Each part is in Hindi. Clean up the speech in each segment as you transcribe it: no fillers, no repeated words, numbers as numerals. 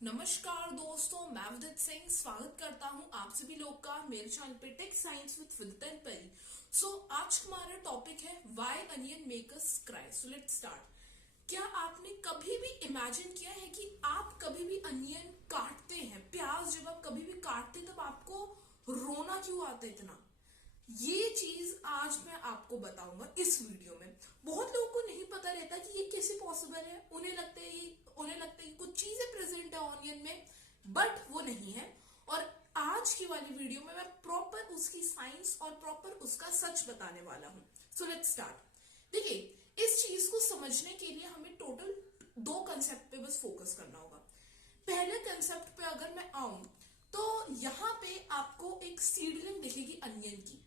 नमस्कार दोस्तों, मैं विदित सिंह स्वागत करता हूं आप सभी लोग का मेरे चैनल पे टेक साइंस विद विदित एंड परी। आज हमारा टॉपिक है why onion make us cry. So let's start. क्या आपने कभी भी इमेजिन किया है कि आप कभी भी अनियन काटते हैं, प्याज जब आप कभी भी काटते हैं तब आपको रोना क्यों आता है इतना? ये चीज आज मैं आपको बताऊंगा इस वीडियो में। बहुत लोगों को नहीं पता रहता कि ये कैसे पॉसिबल है। उन्हें लगता है कि कुछ चीजें प्रेजेंट है ऑनियन में, बट वो नहीं है। और आज की वाली वीडियो में मैं प्रॉपर उसकी साइंस और प्रॉपर उसका सच बताने वाला हूं। So let's start. देखिए, इस चीज को समझने के लिए हमें टोटल दो कंसेप्ट पे बस फोकस करना होगा। पहले कंसेप्ट पे अगर मैं आऊं तो यहाँ पे आपको एक सीडलिंग दिखेगी अनियन की।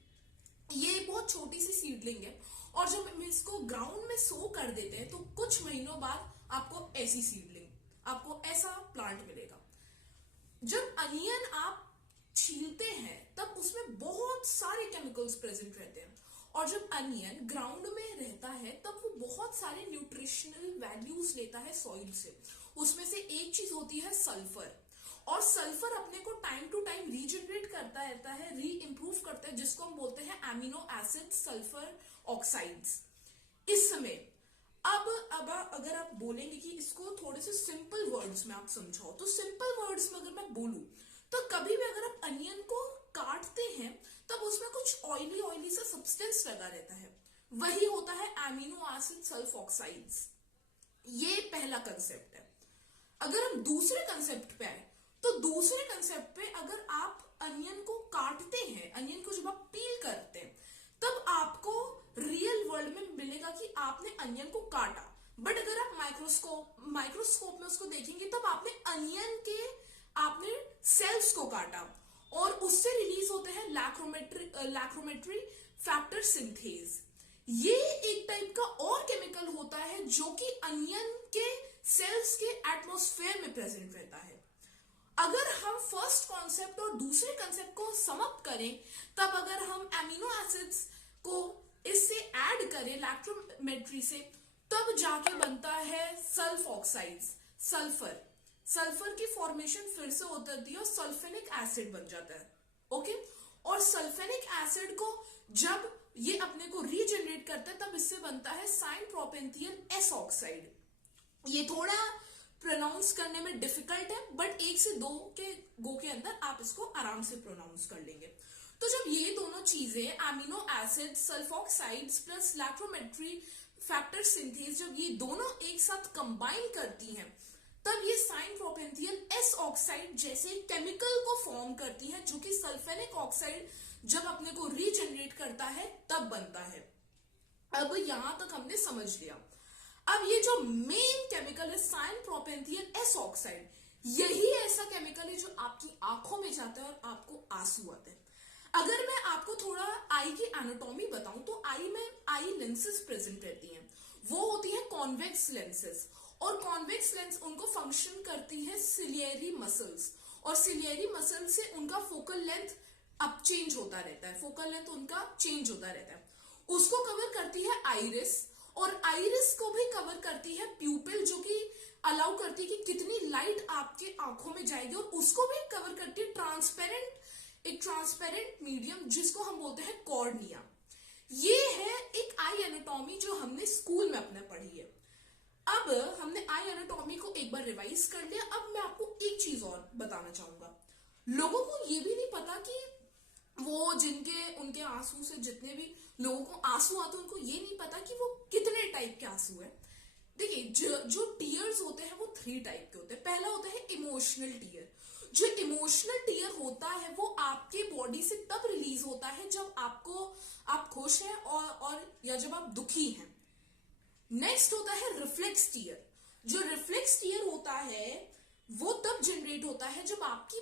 ये बहुत छोटी सी सीडलिंग है और जब हम इसको ग्राउंड में सो कर देते हैं तो कुछ महीनों बाद आपको ऐसी सीडलिंग, आपको ऐसा प्लांट मिलेगा। जब अनियन आप छीलते हैं तब उसमें बहुत सारे केमिकल्स प्रेजेंट रहते हैं और जब अनियन ग्राउंड में रहता है तब वो बहुत सारे न्यूट्रिशनल वैल्यूज लेता है सॉइल से। उसमें से एक चीज होती है सल्फर, और सल्फर अपने को टाइम टू टाइम रीजनरेट करता रहता है, री इम्प्रूव करता है, जिसको हम बोलते हैं एमिनो एसिड सल्फर ऑक्साइड्स। इस समय अब अगर आप बोलेंगे कि इसको थोड़े से सिंपल वर्ड्स में आप समझाओ, तो सिंपल वर्ड्स में अगर मैं बोलूं तो कभी भी अगर आप अनियन को काटते हैं तब उसमें कुछ ऑयली ऑयली सा सब्सटेंस लगा रहता है, वही होता है एमिनो एसिड सल्फ ऑक्साइड्स। ये पहला कंसेप्ट है। अगर हम दूसरे कंसेप्ट पे आए तो दूसरे कंसेप्ट पे अगर आप अनियन को काटते हैं, अनियन को जब आप पील करते हैं तब आपको रियल वर्ल्ड में मिलेगा कि आपने अनियन को काटा। बट अगर आप माइक्रोस्कोप में उसको देखेंगे तब आपने सेल्स को काटा और उससे रिलीज होते हैं लैक्रोमेट्री फैक्टर सिंथेज। ये एक टाइप का और केमिकल होता है जो कि अनियन के सेल्स के एटमॉस्फेयर में प्रेजेंट रहता है। अगर हम फर्स्ट कॉन्सेप्ट और दूसरे कॉन्सेप्ट को समाप्त करें तब अगर हम एमिनो एसिड्स को इससे ऐड करें लैक्टोमेट्री से, तब जाके बनता है सल्फ ऑक्साइड्स, सल्फर की फॉर्मेशन फिर से होती है और सल्फेनिक एसिड बन जाता है। ओके, और सल्फेनिक एसिड को जब ये अपने को रीजनरेट करता है तब इससे बनता है साइन प्रोपेंथियल एस ऑक्साइड। ये थोड़ा प्रोनाउंस करने में डिफिकल्ट है, बट एक से दो के गो के अंदर आप इसको आराम से प्रोनाउंस कर लेंगे। तो जब ये दोनों चीजें amino acid sulfoxides plus lactometry factor synthase, जब ये दोनों एक साथ कंबाइन करती हैं तब ये साइन प्रोपेंथियल एस ऑक्साइड जैसे केमिकल को फॉर्म करती है, जो कि सल्फेनिक ऑक्साइड जब अपने को रीजनरेट करता है तब बनता है। अब यहां तक हमने समझ लिया। अब ये जो मेन केमिकल है साइन प्रोपेंथियल एस ऑक्साइड, यही ऐसा केमिकल है जो आपकी आंखों में जाता है और आपको आंसू आते हैं। अगर मैं आपको थोड़ा आई की एनाटॉमी बताऊं तो आई में आई लेंसेज प्रेजेंट रहती हैं। वो होती है कॉन्वेक्स लेंसेज, और कॉन्वेक्स लेंस उनको फंक्शन करती है सिलियरी मसल्स, और सिलियरी मसल से उनका फोकल लेंथ अप चेंज होता रहता है, फोकल लेंथ उनका चेंज होता रहता है। उसको कवर करती है आइरिस, और आइरिस को भी कवर करती है प्यूपिल, जो कि अलाउ करती है कि कितनी लाइट आपके आंखों में जाएगी, और उसको भी कवर करती है एक ट्रांसपेरेंट मीडियम जिसको हम बोलते हैं कॉर्निया। ये है एक आई एनाटॉमी जो हमने स्कूल में अपने पढ़ी है। अब हमने आई एनाटॉमी को एक बार रिवाइज कर लिया। अब मैं आपको एक चीज और बताना चाहूंगा। लोगों को ये भी नहीं पता कि वो उनके आंसू से जितने भी लोगों को आंसू आते हैं उनको ये नहीं पता कि वो कितने टाइप के आंसू है। देखिए, जो टीयर्स होते हैं वो 3 टाइप के होते हैं। पहला होता है इमोशनल टीयर। जो इमोशनल टीयर होता है वो आपके बॉडी से तब रिलीज होता है जब आप खुश हैं और या जब आप दुखी हैं। नेक्स्ट होता है रिफ्लेक्स टीयर। जो रिफ्लेक्स टीयर होता है वो तब जनरेट होता है जब आपकी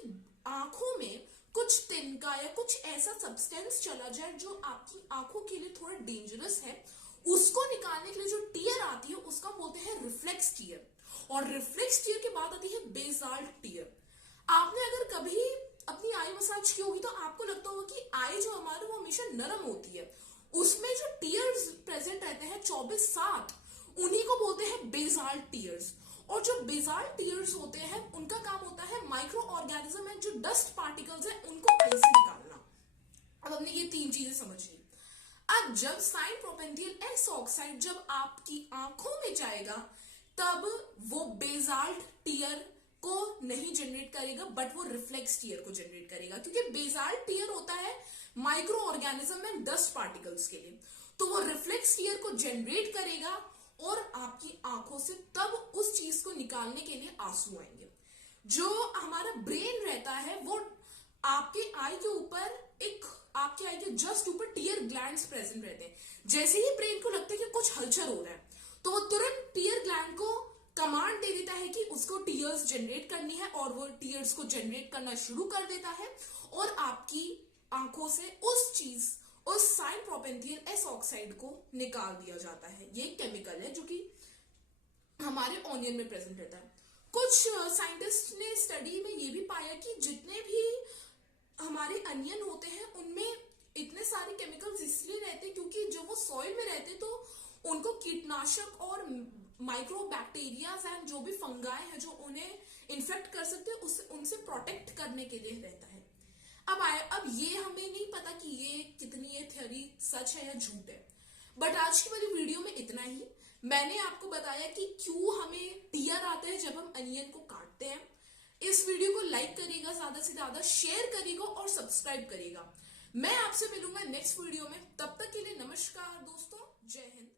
आंखों में कुछ तिनका या कुछ ऐसा सब्सटेंस चला जाए जो आपकी आंखों के लिए थोड़ा डेंजरस है। उसको निकालने के लिए जो टीयर आती है उसका बोलते हैं रिफ्लेक्स टीयर। और रिफ्लेक्स टीयर के बाद आती है बेसाल्ट टीयर। आपने अगर कभी अपनी आई मसाज की होगी तो आपको लगता होगा कि आई जो हमारे वो हमेशा नरम होती है, उसमें जो टीयर्स प्रेजेंट रहते हैं 24/7, उन्हीं को बोलते हैं बेसाल्ट टीयर्स। और जो बेसाल्ट टीयर्स होते हैं उनका काम हमने ये 3 चीजें समझ ली। अब जब साइन प्रोपेंथियल एस ऑक्साइड जब आपकी आंखों में जाएगा तब वो बेसाल्ट टीयर को नहीं जनरेट करेगा, बट वो रिफ्लेक्स टीयर को जनरेट करेगा, क्योंकि बेसाल्ट टीयर होता है माइक्रो ऑर्गेनिज्म में डस्ट पार्टिकल्स के लिए, तो वो रिफ्लेक्स टीयर को जनरेट करेगा और आपकी आंखों से तब उस चीज को निकालने के लिए आंसू आएंगे। जो हमारा ब्रेन रहता है वो आपके आई के ऊपर आपके आई के जस्ट ऊपर टीयर ग्लैंड्स प्रेजेंट रहते हैं। जैसे ही ब्रेन को लगता है कि कुछ हलचल हो रहा है तो वो तुरंत टीयर ग्लैंड को कमांड दे देता है कि उसको टीयर्स जनरेट करनी है, और वो टीयर्स को जनरेट करना शुरू कर देता है और आपकी आंखों से उस साइन प्रोपेंथियल एस ऑक्साइड को निकाल दिया जाता है। ये केमिकल है जो कि हमारे ऑनियन में प्रेजेंट रहता है। कुछ साइंटिस्ट ने स्टडी में ये भी पाया कि जितने भी हमारे अनियन होते हैं उनमें इतने सारे केमिकल्स इसलिए रहते हैं क्योंकि जब वो सॉइल में रहते तो उनको कीटनाशक और माइक्रो बैक्टीरियाज एंड जो भी फंगाई है जो उन्हें इन्फेक्ट कर सकते हैं उनसे प्रोटेक्ट करने के लिए रहता है। अब ये हमें नहीं पता कि ये थ्योरी सच है या झूठ है, बट आज की वाली वीडियो में इतना ही। मैंने आपको बताया कि क्यों हमें टीयर आता है जब हम अनियन को काटते हैं। इस वीडियो को लाइक करिएगा, ज्यादा से ज्यादा शेयर करिएगा और सब्सक्राइब करिएगा। मैं आपसे मिलूंगा नेक्स्ट वीडियो में, तब तक के लिए नमस्कार दोस्तों, जय हिंद।